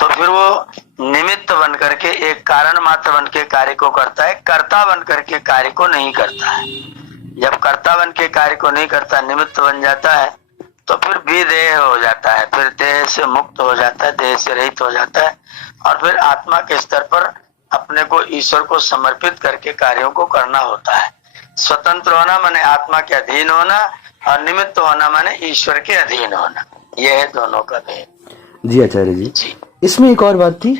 तो फिर वो निमित्त बन करके, एक कारण मात्र बन के कार्य को करता है, कर्ता बन करके कार्य को नहीं करता है। जब कर्ता बन के कार्य को नहीं करता, निमित्त बन जाता है, तो फिर विदेह हो जाता है, फिर देह से मुक्त हो जाता है, देह से रहित हो जाता है, और फिर आत्मा के स्तर पर अपने को ईश्वर को समर्पित करके कार्यों को करना होता है। स्वतंत्र होना माने आत्मा के अधीन होना, और निमित्त होना माने ईश्वर के अधीन होना। यह है दोनों का भेद। जी आचार्य जी, इसमें एक और बात थी,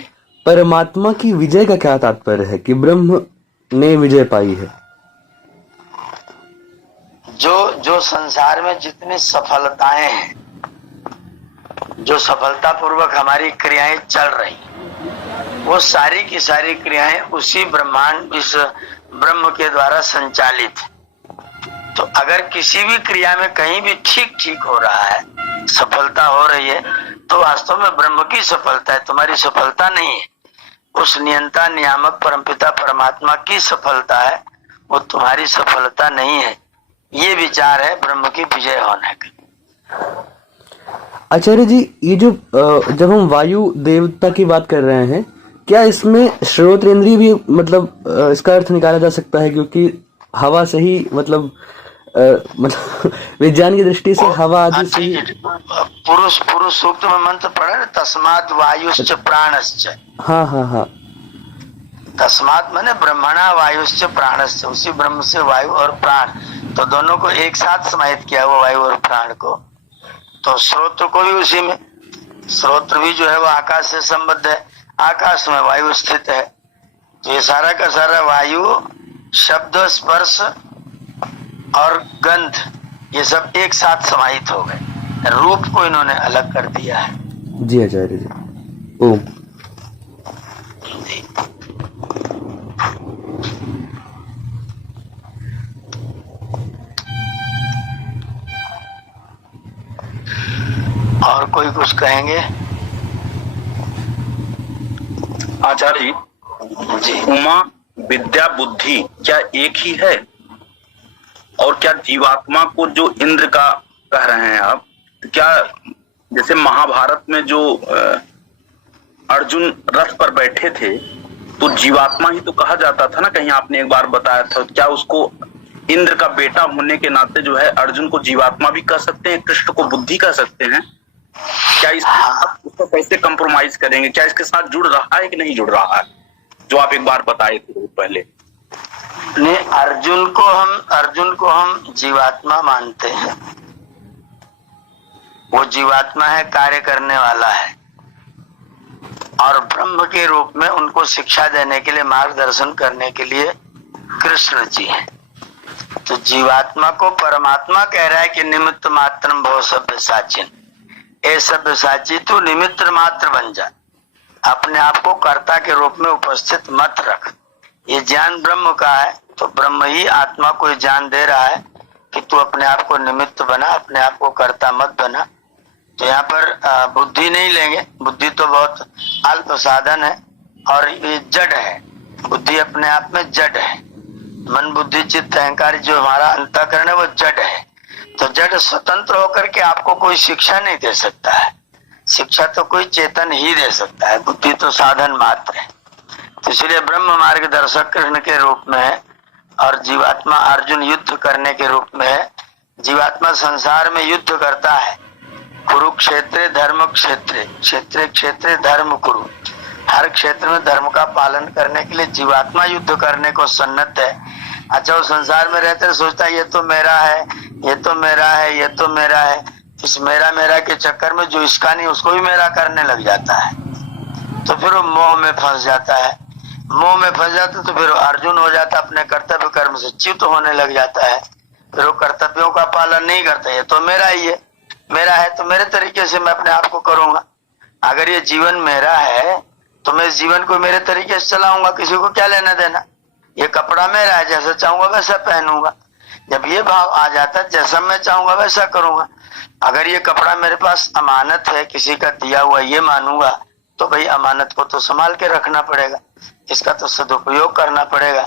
परमात्मा की विजय का क्या तात्पर्य है कि ब्रह्म ने विजय पाई है? जो संसार में जितनी सफलताएं हैं, जो सफलता पूर्वक हमारी क्रियाएं चल रही, वो सारी की सारी क्रियाएं उसी ब्रह्मांड, इस ब्रह्म के द्वारा संचालित है। तो अगर किसी भी क्रिया में कहीं भी ठीक ठीक हो रहा है, सफलता हो रही है, तो वास्तव में ब्रह्म की सफलता है, तुम्हारी सफलता नहीं है। उस नियंता नियामक परमपिता परमात्मा की सफलता है, वो तुम्हारी सफलता नहीं है। ये विचार है ब्रह्म की विजय होने का। आचार्य जी, ये जो जब हम वायु देवता की बात कर रहे हैं, क्या इसमें श्रोतेंद्रिय भी, मतलब इसका अर्थ निकाला जा सकता है? क्योंकि हवा से ही, मतलब विज्ञान की दृष्टि से हवा आदि से ही। पुरुष सूक्त में मंत्र पढ़े, तस्मात् वायुश्च प्राणश्च। हाँ हाँ हाँ। तस्मात् माने ब्रह्मणा वायुश्च प्राणश्च, उसी ब्रह्म से वायु और प्राण, तो दोनों को एक साथ समाहित किया हुआ, वायु और प्राण को। तो स्रोत्र को भी उसी में, स्रोत्र भी जो है वो आकाश से संबद्ध है, आकाश में वायु स्थित है। तो ये सारा का सारा वायु, शब्द, स्पर्श और गंध, ये सब एक साथ समाहित हो गए। रूप को इन्होंने अलग कर दिया है। जी आचार्य जी। ओम। और कोई कुछ कहेंगे? आचार्य जी, उमा विद्या बुद्धि क्या एक ही है? और क्या जीवात्मा को जो इंद्र का कह रहे हैं आप, क्या जैसे महाभारत में जो अर्जुन रथ पर बैठे थे, तो जीवात्मा ही तो कहा जाता था ना, कहीं आपने एक बार बताया था। क्या उसको इंद्र का बेटा होने के नाते जो है अर्जुन को जीवात्मा भी कह सकते हैं, कृष्ण को बुद्धि कह सकते हैं? क्या इसको कैसे कंप्रोमाइज करेंगे? क्या इसके साथ जुड़ रहा है कि नहीं जुड़ रहा है, जो आप एक बार बताए थे पहले? नहीं, अर्जुन को हम जीवात्मा मानते हैं। वो जीवात्मा है, कार्य करने वाला है, और ब्रह्म के रूप में उनको शिक्षा देने के लिए, मार्गदर्शन करने के लिए कृष्ण जी हैं। तो जीवात्मा को परमात्मा कह रहा है कि निमित्त मात्रम भव सभ्य साचिन, ए सभ्य साची तू निमित्त मात्र बन जा। अपने आप को कर्ता के रूप में उपस्थित मत रख। ये ज्ञान ब्रह्म का है, तो ब्रह्म ही आत्मा को ये ज्ञान दे रहा है कि तू अपने आप को निमित्त बना, अपने आप को कर्ता मत बना। तो यहाँ पर बुद्धि नहीं लेंगे, बुद्धि तो बहुत अल्प साधन है और ये जड़ है। बुद्धि अपने आप में जड़ है। मन बुद्धि चित्त अहंकार जो हमारा अंतःकरण है वो जड़ है। तो जड़ स्वतंत्र होकर के आपको कोई शिक्षा नहीं दे सकता है। शिक्षा तो कोई चेतन ही दे सकता है, बुद्धि तो साधन मात्र है। तो इसलिए ब्रह्म मार्गदर्शक कृष्ण के रूप में है और जीवात्मा अर्जुन युद्ध करने के रूप में है। जीवात्मा संसार में युद्ध करता है। कुरुक्षेत्र धर्म क्षेत्र, क्षेत्र क्षेत्र धर्म कुरु। हर क्षेत्र में धर्म का पालन करने के लिए जीवात्मा युद्ध करने को सन्नत है। अच्छा, वो संसार में रहते सोचता है ये तो मेरा है, ये तो मेरा है, ये तो मेरा है। इस मेरा के चक्कर में जो इसका नहीं उसको भी मेरा करने लग जाता है। तो फिर वो मोह में फंस जाता है। मोह में फंस जाता तो फिर अर्जुन हो जाता, अपने कर्तव्य कर्म से च्युत होने लग जाता है। फिर वो कर्तव्यों का पालन नहीं करता। ये तो मेरा ही है, मेरा है तो मेरे तरीके से मैं अपने आप को करूंगा। अगर ये जीवन मेरा है तो मैं इस जीवन को मेरे तरीके से चलाऊंगा, किसी को क्या लेना देना। ये कपड़ा मेरा है, जैसा चाहूंगा वैसा पहनूंगा। जब ये भाव आ जाता है, जैसा मैं चाहूंगा वैसा करूंगा। अगर ये कपड़ा मेरे पास अमानत है, किसी का दिया हुआ ये मानूंगा, तो भाई अमानत को तो संभाल के रखना पड़ेगा, इसका तो सदुपयोग करना पड़ेगा।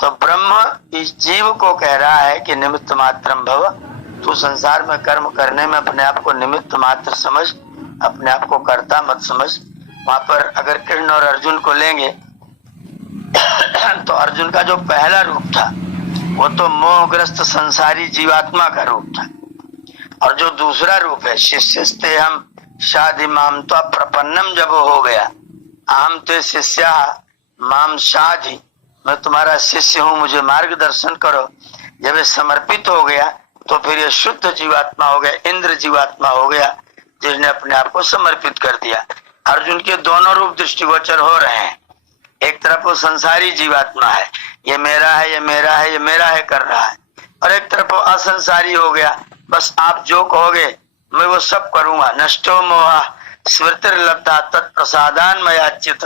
तो ब्रह्म इस जीव को कह रहा है कि निमित्त मात्रम भव, तू संसार में कर्म करने में अपने आप को निमित्त मात्र समझ, अपने आप को कर्ता मत समझ। वहां पर अगर कृष्ण और अर्जुन को लेंगे तो अर्जुन का जो पहला रूप था वो तो मोहग्रस्त संसारी जीवात्मा का रूप था, और जो दूसरा रूप है शिष्यस्ते हम शादी माम तो प्रपन्नम, जब हो गया आम ते शिष्या माम शादी, मैं तुम्हारा शिष्य हूं, मुझे मार्गदर्शन करो। जब ये समर्पित हो गया तो फिर ये शुद्ध जीवात्मा हो गया, इंद्र जीवात्मा हो गया, जिसने अपने आप को समर्पित कर दिया। अर्जुन के दोनों रूप दृष्टिगोचर हो रहे हैं। एक तरफ वो संसारी जीवात्मा है, ये मेरा है, ये मेरा है, ये मेरा है कर रहा है, और एक तरफ वो असंसारी हो गया, बस आप जो कहोगे मैं वो सब करूंगा। नष्टो मोह स्मृतिर लब्धा तत्प्रसादान मैं अच्युत,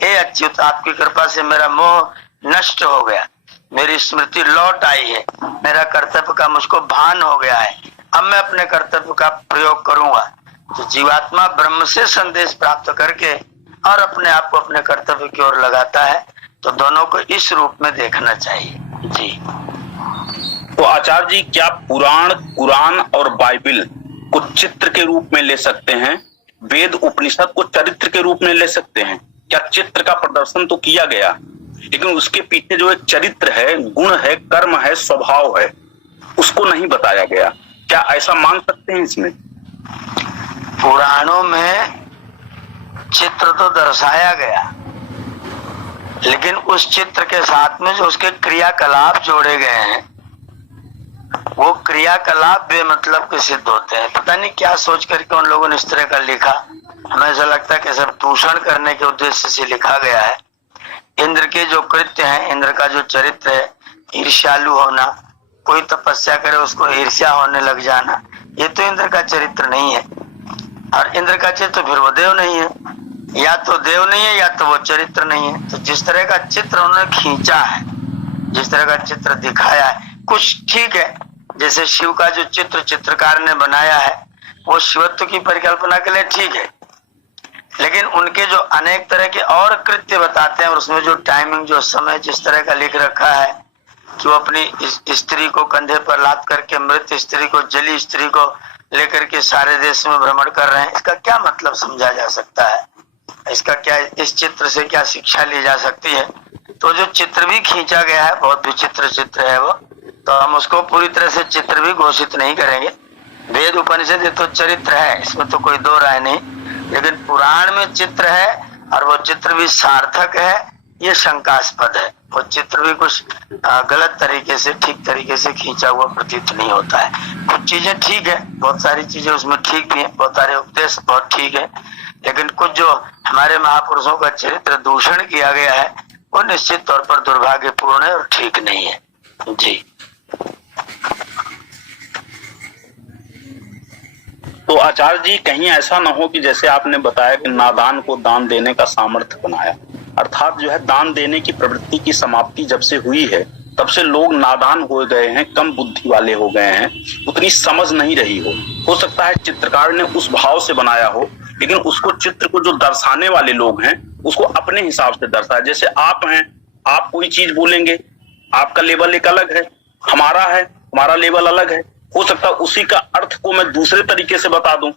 हे अच्युत आपकी कृपा से मेरा मोह नष्ट हो गया, मेरी स्मृति लौट आई है, मेरा कर्तव्य का मुझको भान हो गया है, अब मैं अपने कर्तव्य का प्रयोग करूंगा। तो जीवात्मा ब्रह्म से संदेश प्राप्त करके और अपने आप को अपने कर्तव्य की ओर लगाता है। तो दोनों को इस रूप में देखना चाहिए जी। तो आचार्य जी, क्या पुराण, कुरान और बाइबल को चित्र के रूप में ले सकते हैं? वेद उपनिषद को चरित्र के रूप में ले सकते हैं? क्या चित्र का प्रदर्शन तो किया गया, लेकिन उसके पीछे जो एक चरित्र है, गुण है, कर्म है, स्वभाव है, उसको नहीं बताया गया। क्या ऐसा मान सकते हैं इसमें? पुराणों में चित्र तो दर्शाया गया, लेकिन उस चित्र के साथ में जो उसके क्रियाकलाप जोड़े गए हैं, वो क्रियाकलाप बेमतलब के सिद्ध होते हैं। पता नहीं क्या सोच करके उन लोगों ने इस तरह का लिखा। हमें ऐसा लगता है कि सब दूषण करने के उद्देश्य से लिखा गया है। इंद्र के जो कृत्य हैं, इंद्र का जो चरित्र है, ईर्ष्यालु होना, कोई तपस्या करे उसको ईर्ष्या होने लग जाना, ये तो इंद्र का चरित्र नहीं है। और इंद्र का चरित्र फिर वो देव नहीं है, या तो देव नहीं है या तो वो चरित्र नहीं है। तो जिस तरह का चित्र उन्होंने खींचा है, जिस तरह का चित्र दिखाया है, कुछ ठीक है। जैसे शिव का जो चित्र चित्रकार ने बनाया है वो शिवत्व की परिकल्पना के लिए ठीक है, लेकिन उनके जो अनेक तरह के और कृत्य बताते हैं और उसमें जो टाइमिंग, जो समय जिस तरह का लिख रखा है कि वो अपनी स्त्री को कंधे पर लाद करके, मृत स्त्री को, जली स्त्री को लेकर के सारे देश में भ्रमण कर रहे हैं, इसका क्या मतलब समझा जा सकता है? इसका क्या, इस चित्र से क्या शिक्षा ली जा सकती है? तो जो चित्र भी खींचा गया है बहुत विचित्र चित्र है वो, तो हम उसको पूरी तरह से चित्र भी घोषित नहीं करेंगे। वेद उपनिषद ये तो चरित्र है, इसमें तो कोई दो राय नहीं, लेकिन पुराण में चित्र है और वो चित्र भी सार्थक है, ये शंकास्पद है। वो चित्र भी कुछ गलत तरीके से, ठीक तरीके से खींचा हुआ प्रतीत नहीं होता है। कुछ चीजें ठीक है, बहुत सारी चीजें उसमें ठीक भी है, बहुत सारे उपदेश बहुत ठीक है, लेकिन कुछ जो हमारे महापुरुषों का चरित्र दूषण किया गया है वो निश्चित तौर पर दुर्भाग्यपूर्ण है और ठीक नहीं है जी। तो आचार्य जी कहीं ऐसा ना हो कि जैसे आपने बताया कि नादान को दान देने का सामर्थ्य बनाया, अर्थात जो है दान देने की प्रवृत्ति की समाप्ति जब से हुई है तब से लोग नादान हो गए हैं, कम बुद्धि वाले हो गए हैं, उतनी समझ नहीं रही हो सकता है चित्रकार ने उस भाव से बनाया हो, लेकिन उसको चित्र को जो दर्शाने वाले लोग हैं उसको अपने हिसाब से दर्शाया। जैसे आप हैं, आप कोई चीज बोलेंगे, आपका लेवल एक अलग है, हमारा है, हमारा लेवल अलग है, हो सकता है उसी का अर्थ को मैं दूसरे तरीके से बता दूं,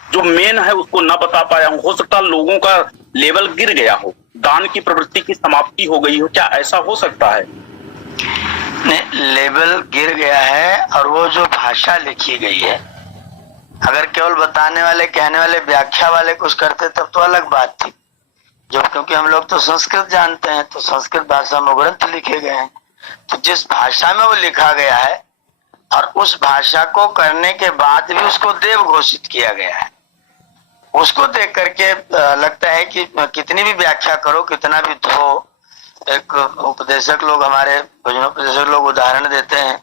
जो मेन है उसको ना बता पाया हूं, हो सकता है लोगों का लेवल गिर गया हो, दान की प्रवृत्ति की समाप्ति हो गई हो, क्या ऐसा हो सकता है? नहीं, लेवल गिर गया है। और वो जो भाषा लिखी गई है, अगर केवल बताने वाले, कहने वाले, व्याख्या वाले कुछ करते तब तो अलग बात थी। जो क्योंकि हम लोग तो संस्कृत जानते हैं, तो संस्कृत भाषा में ग्रंथ लिखे गए हैं, तो जिस भाषा में वो लिखा गया है और उस भाषा को करने के बाद भी उसको देव घोषित किया गया है, उसको देख करके लगता है कि कितनी भी व्याख्या करो, कितना भी धो। एक उपदेशक लोग, हमारे भजनोपदेशक लोग उदाहरण देते हैं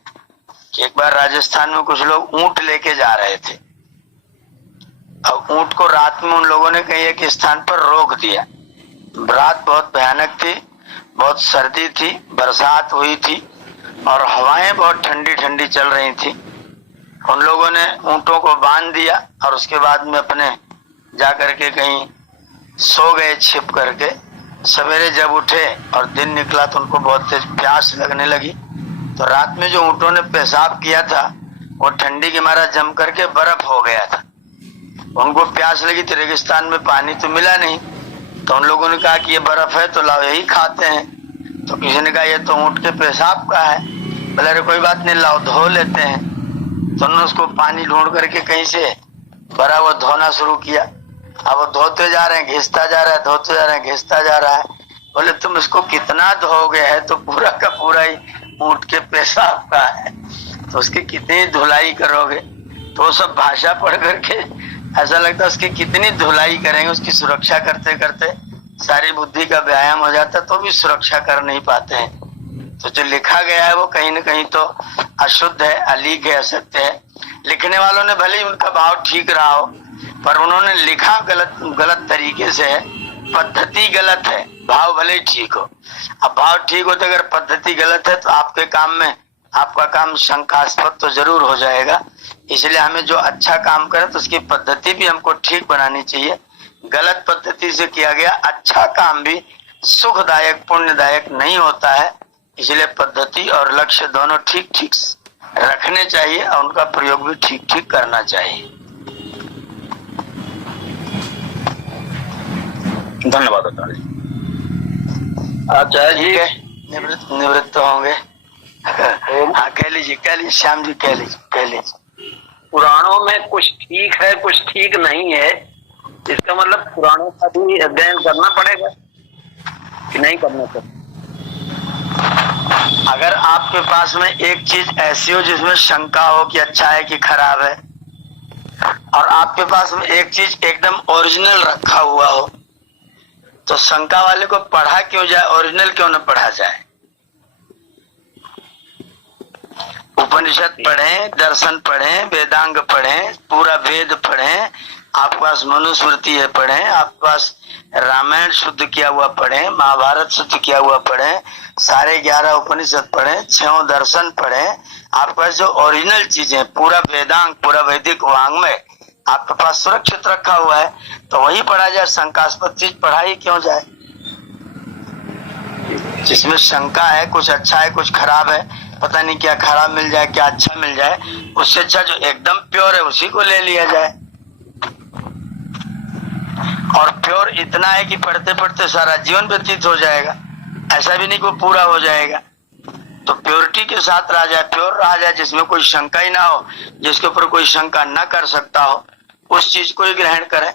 कि एक बार राजस्थान में कुछ लोग ऊंट लेके जा रहे थे। अब ऊंट को रात में उन लोगों ने कहीं एक स्थान पर रोक दिया। रात बहुत भयानक थी, बहुत सर्दी थी, बरसात हुई थी और हवाएं बहुत ठंडी ठंडी चल रही थी। उन लोगों ने ऊंटों को बांध दिया और उसके बाद में अपने जाकर के कहीं सो गए छिप करके। सवेरे जब उठे और दिन निकला तो उनको बहुत तेज प्यास लगने लगी। तो रात में जो ऊंटों ने पेशाब किया था वो ठंडी के मारा जम करके बर्फ हो गया था। उनको प्यास लगी तो रेगिस्तान में पानी तो मिला नहीं, तो उन लोगों ने कहा कि ये बर्फ है तो लाओ यही खाते हैं। तो किसी ने कहा ये तो ऊंट के पेशाब का है। बोले अरे कोई बात नहीं, लाओ धो लेते हैं। तो उन्होंने उसको पानी ढूंढ करके कहीं से भरा हुआ धोना शुरू किया। अब वो धोते जा रहे हैं, घिसता जा रहा है, धोते जा रहे हैं, घिसता जा रहा है। बोले तुम इसको कितना धोगे, है तो पूरा का पूरा ही ऊंट के पेशाब का है, तो उसकी कितनी धुलाई करोगे। तो वो सब भाषा पढ़ करके ऐसा लगता है उसकी कितनी धुलाई करेंगे। उसकी सुरक्षा करते करते सारी बुद्धि का व्यायाम हो जाता है, तो भी सुरक्षा कर नहीं पाते हैं। तो जो लिखा गया है वो कहीं न कहीं तो अशुद्ध है, अलीक है, असत्य है। लिखने वालों ने भले ही उनका भाव ठीक रहा हो, पर उन्होंने लिखा गलत तरीके से है, पद्धति गलत है, भाव भले ही ठीक हो। अब भाव ठीक हो तो अगर पद्धति गलत है तो आपके काम में, आपका काम शंकास्पद तो जरूर हो जाएगा। इसलिए हमें जो अच्छा काम करें तो उसकी पद्धति भी हमको ठीक बनानी चाहिए। गलत पद्धति से किया गया अच्छा काम भी सुखदायक, पुण्यदायक नहीं होता है। इसलिए पद्धति और लक्ष्य दोनों ठीक ठीक रखने चाहिए और उनका प्रयोग भी ठीक ठीक करना चाहिए। धन्यवाद आचार्य जी। आचार्य जी निवृत्त होंगे। हाँ कह लीजिए श्याम जी, कह लीजिए। पुराणों में कुछ ठीक है, कुछ ठीक नहीं है, इसका मतलब पुराणों का भी अध्ययन करना पड़ेगा कि नहीं करना चाहिए? अगर आपके पास में एक चीज ऐसी हो जिसमें शंका हो कि अच्छा है कि खराब है, और आपके पास में एक चीज एकदम ओरिजिनल रखा हुआ हो, तो शंका वाले को पढ़ा क्यों जाए, ओरिजिनल क्यों न पढ़ा जाए। उपनिषद पढ़ें, दर्शन पढ़ें, वेदांग पढ़ें, पूरा वेद पढ़ें, आपके पास मनुस्मृति है पढ़ें, आपके पास रामायण शुद्ध किया हुआ पढ़ें, महाभारत शुद्ध किया हुआ पढ़ें, सारे 11 उपनिषद पढ़ें, 6 दर्शन पढ़ें। आपके पास जो ओरिजिनल चीजें, पूरा वेदांग, पूरा वैदिक वांग्मय आपके पास सुरक्षित रखा हुआ है, तो वही पढ़ा जाए। शंकास्पद चीज पढ़ाई क्यों जाए? जिसमें शंका है, कुछ अच्छा है, कुछ खराब है, पता नहीं क्या खराब मिल जाए, क्या अच्छा मिल जाए, उससे अच्छा जो एकदम प्योर है उसी को ले लिया जाए। और प्योर इतना है कि पढ़ते पढ़ते सारा जीवन व्यतीत हो जाएगा, ऐसा भी नहीं कि वो पूरा हो जाएगा। तो प्योरिटी के साथ रहा जाए, प्योर रहा जाए, जिसमें कोई शंका ही ना हो, जिसके ऊपर कोई शंका न कर सकता हो, उस चीज को ही ग्रहण करें।